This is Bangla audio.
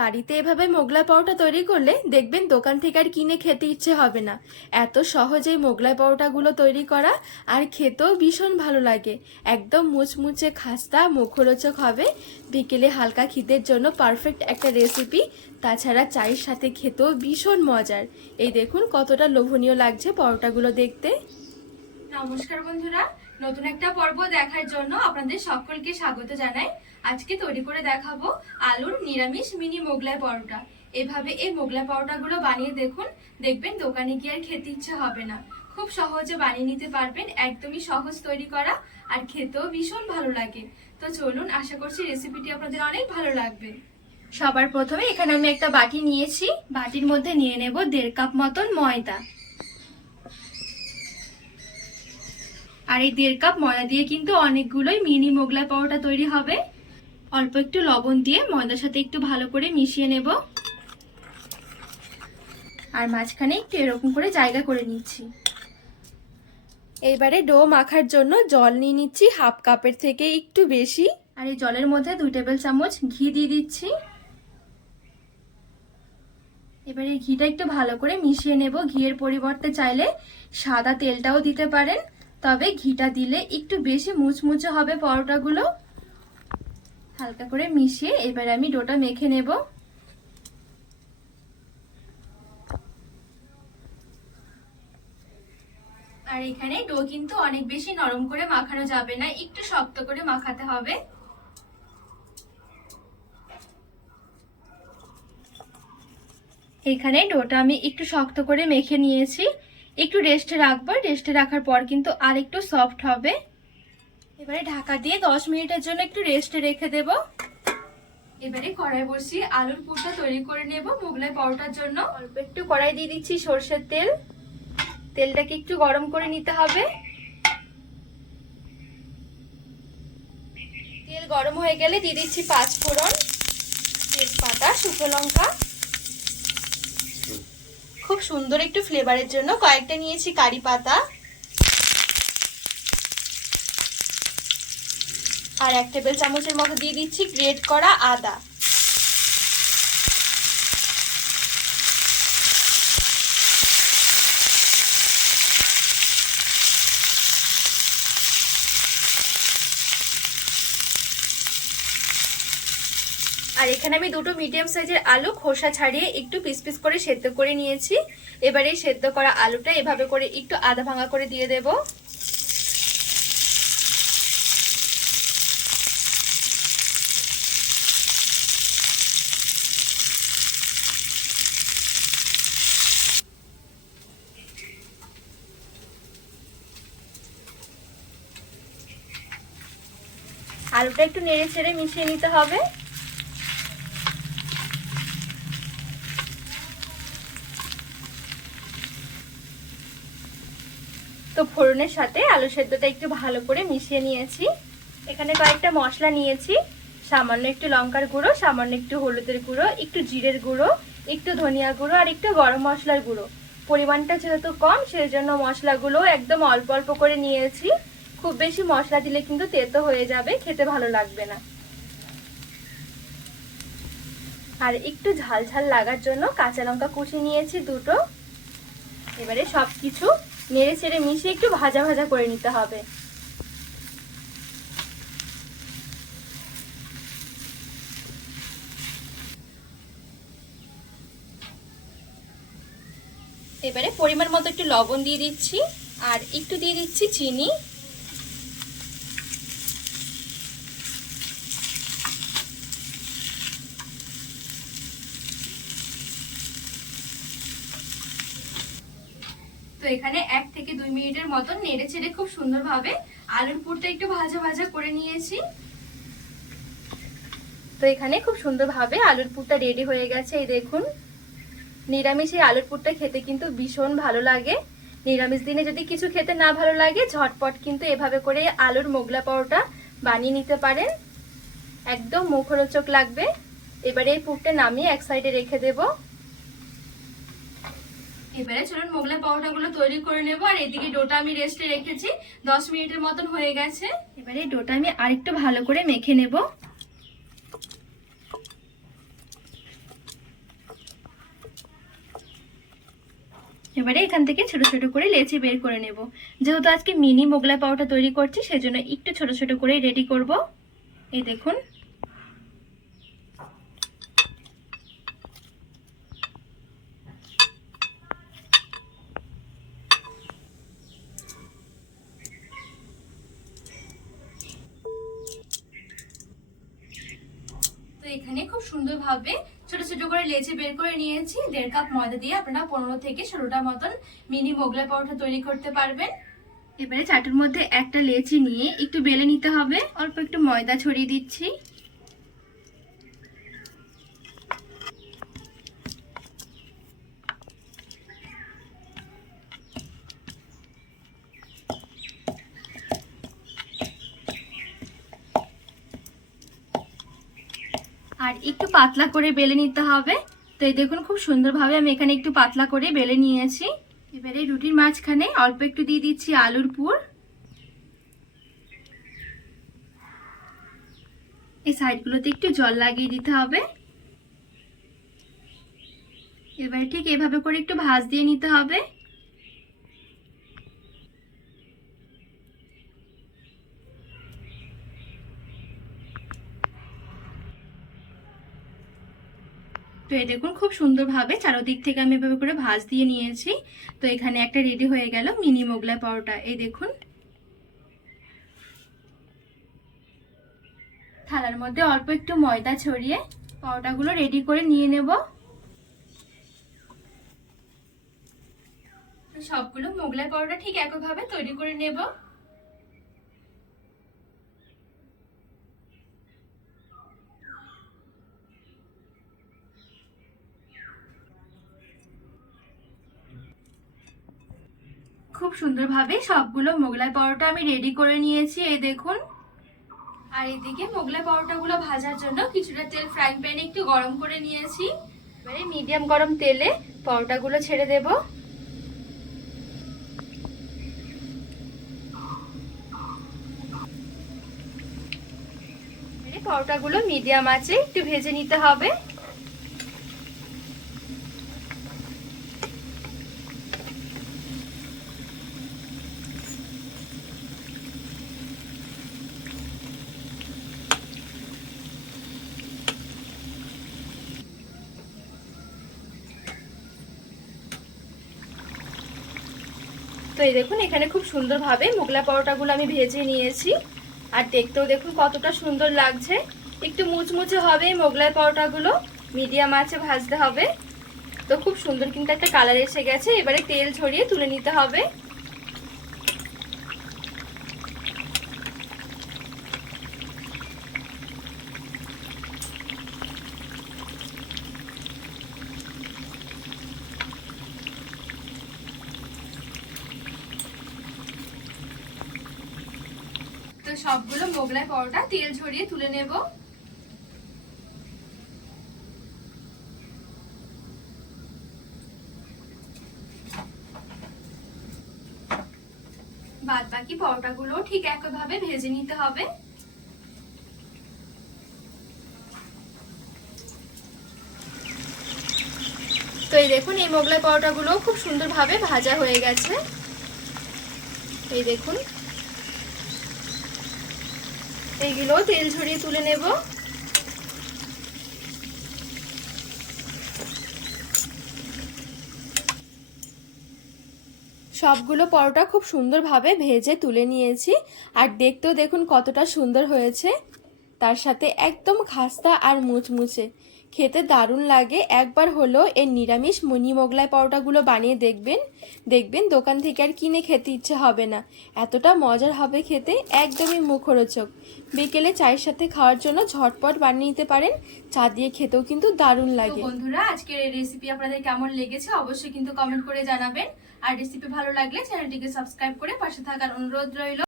বাড়িতে এভাবে মোগলাই পাউটা তৈরি করলে দেখবেন দোকান থেকে আর কিনে খেতে ইচ্ছে হবে না। এত সহজেই মোগলাই পাউটাগুলো তৈরি করা আর খেতেও ভীষণ ভালো লাগে। একদম মুচমুচে খাস্তা মুখরোচক হবে। বিকেলে হালকা খিদের জন্য পারফেক্ট একটা রেসিপি তাছাড়া চায়ের সাথে খেতেও ভীষণ মজার। এই দেখুন কতটা লোভনীয় লাগছে পরোটাগুলো দেখতে। নমস্কার বন্ধুরা। নতুন একটা পর্ব দেখার জন্য আপনাদের সকলকে স্বাগত জানাই। আজকে তৈরি করে দেখাবো আলুর নিরামিষ মিনি মোগলাই পরোটা। এভাবে এই মোগলাই পরোটাগুলো বানিয়ে দেখুন, দেখবেন দোকানে গিয়ে আর খেতে ইচ্ছে হবে না। খুব সহজে বানিয়ে নিতে পারবেন, একদমই সহজ তৈরি করা আর খেতেও ভীষণ ভালো লাগে। তো চলুন, আশা করছি রেসিপিটি আপনাদের অনেক ভালো লাগবে। সবার প্রথমে এখানে আমি একটা বাটি নিয়েছি। বাটির মধ্যে নিয়ে নেব দেড় কাপ মতন ময়দা। আর এই দেড় কাপ ময়দা দিয়ে কিন্তু অনেকগুলোই মিনি মোগলাই পরোটা তৈরি হবে। অল্প একটু লবণ দিয়ে ময়দার সাথে একটু ভালো করে মিশিয়ে নেব। আর মাঝখানে একটু এরকম করে জায়গা করে নিচ্ছি। এইবারে ডো মাখার জন্য জল নিয়ে নিচ্ছি, হাফ কাপের থেকে একটু বেশি। আর এই জলের মধ্যে দুই টেবিল চামচ ঘি দিয়ে দিচ্ছি। এবারে ঘিটা একটু ভালো করে মিশিয়ে নেব। ঘিয়ের পরিবর্তে চাইলে সাদা তেলটাও দিতে পারেন। তবে ঘিটা দিলে একটু বেশি মুচমুচে হবে পরোটাগুলো। হালকা করে মিশিয়ে এবার আমি ডোটা মেখে নেব। আর এখানে ডো কিন্তু অনেক বেশি নরম করে মাখানো যাবে না, একটু শক্ত করে মাখাতে হবে। এখানে ডোটা আমি একটু শক্ত করে মেখে নিয়েছি। একটু রেস্টে রাখব, রেস্টে রাখার পর কিন্তু আর একটু সফট হবে। এবারে ঢাকা দিয়ে দশ মিনিটের জন্য একটু রেস্টে রেখে দেব। এবারে কড়াই বসিয়ে আলুর পুরটা তৈরি করে নেব মোগলাই পরোটার জন্য। অল্প একটু কড়াই দিয়ে দিচ্ছি সর্ষের তেল। তেলটাকে একটু গরম করে নিতে হবে। তেল গরম হয়ে গেলে দিয়ে দিচ্ছি পাঁচ ফোড়ন তেজপাতা, শুকনো লঙ্কা। খুব সুন্দর একটু ফ্লেভারের জন্য। কয়েকটা নিয়েছি কারি পাতা। আর এক টেবিল চামচের মতো দিয়ে দিচ্ছি গ্রেট করা আদা। আর এখানে আমি দুটো মিডিয়াম সাইজের আলু খোসা ছাড়িয়ে একটু পিস পিস করে সেদ্ধ করে নিয়েছি। এবারে সেদ্ধ করা আলুটা এভাবে করে একটু আধা ভাঙা করে দিয়ে দেব। আলুটা একটু নেড়ে ছেড়ে মিশিয়ে নিতে হবে। তো ফোড়নের সাথে আলু সেদ্ধটা একটু ভালো করে মিশিয়ে নিয়েছি। এখানে কয়েকটা মশলা নিয়েছি। সামান্য একটু লঙ্কার গুঁড়ো, সামান্য একটু হলুদের গুঁড়ো, একটু জিরের গুঁড়ো, একটু ধনিয়া গুঁড়ো আর একটু গরম মশলার গুঁড়ো। পরিমাণটা যেহেতু কম সেই জন্য মশলাগুলো একদম অল্প অল্প করে নিয়েছি। খুব বেশি মশলা দিলে কিন্তু তেতো হয়ে যাবে, খেতে ভালো লাগবে না। আর একটু ঝাল ঝাল লাগার জন্য কাঁচা লঙ্কা কুচি নিয়েছি দুটো। এবারে সব কিছু নেড়ে চেড়ে মিশিয়ে একটু ভাজা ভাজা করে নিতে হবে। এবারে পরিমাণ মতো একটু লবণ দিয়ে দিচ্ছি, আর একটু দিয়ে দিচ্ছি চিনি। এখানে এক থেকে দুই মিনিটের মতন নেড়ে ছেড়ে খুব সুন্দরভাবে আলুর পুরটা একটু ভাজা ভাজা করে নিয়েছি। তো এখানে খুব সুন্দরভাবে আলুর পুরটা রেডি হয়ে গেছে। এই দেখুন, নিরামিষ এই আলুর পুরটা খেতে কিন্তু ভীষণ ভালো লাগে। নিরামিষ দিনে যদি কিছু খেতে না ভালো লাগে, ঝটপট কিন্তু এভাবে করে আলুর মোগলা পরোটা বানিয়ে নিতে পারেন। একদম মুখরোচক লাগবে। এবারে এই পুরটা নামিয়ে এক সাইডে রেখে দেবো। এবারে চলুন মোগলাই পরোটাগুলো তৈরি করে নেব, আর এদিকে ডোটা আমি রেস্টে রেখেছি। দশ মিনিটের মতন হয়ে গেছে। এবারে ডোটা আমি আরেকটু ভালো করে মেখে নেব। এবারে এখান থেকে ছোট ছোট করে লেচি বের করে নেব। যেহেতু আজকে মিনি মোগলাই পাউটা তৈরি করছি, সেজন্য একটু ছোট ছোট করে রেডি করব। এই দেখুন। এখানে খুব সুন্দর ভাবে ছোট ছোট করে লেচে বের করে নিয়েছি। দেড় কাপ ময়দা দিয়ে আপনারা পনেরো থেকে ষোলোটা মতন মিনি মোগলাই পরোটা তৈরি করতে পারবেন। এবারে চাটুর মধ্যে একটা লেচি নিয়ে একটু বেলে নিতে হবে। অল্প একটু ময়দা ছড়িয়ে দিচ্ছি। আর একটু পাতলা করে বেলে নিতে হবে। তো এই দেখুন, খুব সুন্দরভাবে আমি এখানে একটু পাতলা করে বেলে নিয়েছি। এবারে রুটির মাঝখানে অল্প একটু দিয়ে দিচ্ছি আলুর পুর। এই সাইডগুলোতে একটু জল লাগিয়ে দিতে হবে। এবারে ঠিক এভাবে করে একটু ভাজ দিয়ে নিতে হবে। তো এই দেখুন, খুব সুন্দরভাবে চারোদিক থেকে আমি এভাবে করে ভাজ দিয়ে নিয়েছি। তো এখানে একটা রেডি হয়ে গেল মিনি মোগলাই পরোটা। এই দেখুন। থালার মধ্যে অল্প একটু ময়দা ছড়িয়ে পরোটাগুলো রেডি করে নিয়ে নেব। সবগুলো মোগলাই পরোটা ঠিক একইভাবে তৈরি করে নেব। খুব সুন্দরভাবে সবগুলো মোগলাই পরোটা আমি রেডি করে নিয়েছি, এই দেখুন। আর এদিকে মোগলাই পরোটাগুলো ভাজার জন্য কিছুটা তেল ফ্রাইং প্যানে একটু গরম করে নিয়েছি। এবারে মিডিয়াম গরম তেলে পরোটাগুলো ছেড়ে দেব। পরোটাগুলো মিডিয়াম আছে একটু ভেজে নিতে হবে। এই দেখুন, এখানে খুব সুন্দরভাবে মোগলা পরোটাগুলো আমি ভেজে নিয়েছি। আর দেখতেও দেখুন কতটা সুন্দর লাগছে। একটু মুচমুচে হবে এই মোগলাই পরোটাগুলো, মিডিয়াম আছে ভাজতে হবে। তো খুব সুন্দর কিন্তু একটা কালার এসে গেছে। এবারে তেল ছড়িয়ে তুলে নিতে হবে। সবগুলো মোগলাই পরোটা, তেল ঝরিয়ে তুলে নেব। বাদ বাকি পরোটাগুলো ঠিক একইভাবে ভেজে নিতে হবে। তো এই দেখুন, এই মোগলাই পরোটাগুলো খুব সুন্দরভাবে ভাজা হয়ে গেছে। এই দেখুন এইগুলো তেল ঝরিয়ে তুলে নেব। সবগুলো পরোটা খুব সুন্দরভাবে ভেজে তুলে নিয়েছি। আর দেখতেও দেখুন কতটা সুন্দর হয়েছে। তার সাথে একদম খাস্তা আর মুচমুচে। খেতে দারুণ লাগে। একবার হলো এর নিরামিষ মনি মোগলাই পরোটাগুলো বানিয়ে দেখবেন। দেখবেন দোকান থেকে আর কিনে খেতে ইচ্ছে হবে না। এতটা মজার হবে খেতে একদমই মুখরোচক। বিকেলে চায়ের সাথে খাওয়ার জন্য ঝটপট বানিয়ে নিতে পারেন। চা দিয়ে খেতেও কিন্তু দারুণ লাগে। বন্ধুরা আজকের এই রেসিপি আপনাদের কেমন লেগেছে অবশ্যই কিন্তু কমেন্ট করে জানাবেন। আর রেসিপি ভালো লাগলে চ্যানেলটিকে সাবস্ক্রাইব করে পাশে থাকার অনুরোধ রইল।